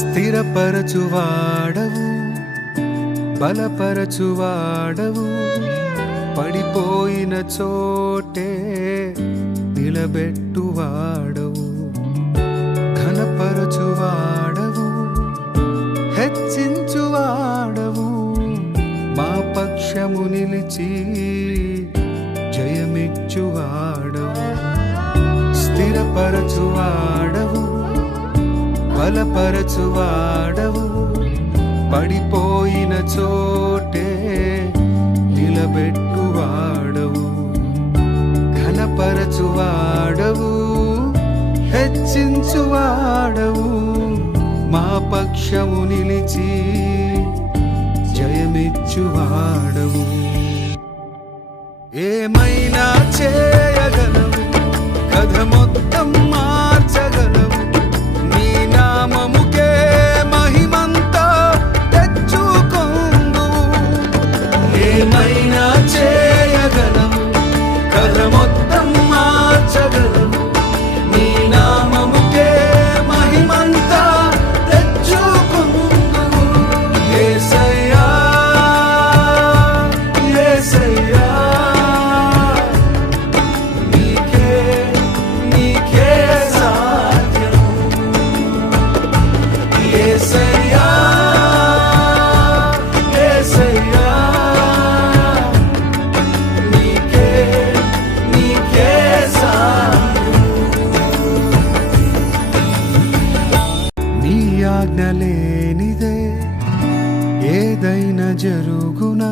స్థిరపరచువాడవు, బలపరచువాడవు, పడిపోయిన చోటే నిలబెట్టువాడవు, ఘనపరచువాడవు, హెచ్చించువాడవు, మా పక్షము నిలిచి జయమిచ్చువాడవు, స్థిరపరచువాడవు, బలపరచువాడవు, పడిపోయిన చోటే నిలబెట్టువాడవు, ఘనపరచువాడవు, హెచ్చించువాడవు, మా పక్షము నిలిచి జయమిచ్చువాడవు. ఏమైనా చేయగలవు, కథ మొత్తం మార్చగలవు, నీ నామముకే మహిమంతా తెచ్చుకొందువు. ఏమైనా చేయగలవు, కథ మొత్తం మార్చగలవు, నీ నామముకే మహిమంతా తెచ్చుకొందువు. యేసయ్యా యేసయ్యా ఆజ్ఞలేనిదే ఏదైనా జరుగునా,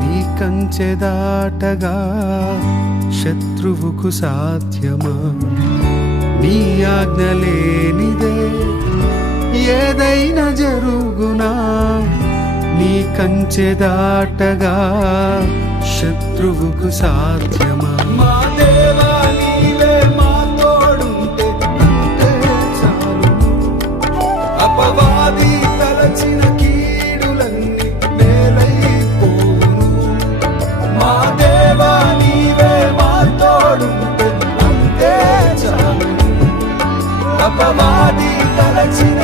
నీ కంచె దాటగా శత్రువుకు సాధ్యమా? నీ ఆజ్ఞలేనిదే ఏదైనా జరుగునా, నీ కంచె దాటగా శత్రువుకు సాధ్యమా? మా దేవా నీవే మా తోడుంటే అంతే చాలును, అపవాది తలచిన కీడులన్నీ మేలైపోవును. మా దేవా నీవే మా తోడుంటే అంతే చాలును, అపవాది తలచిన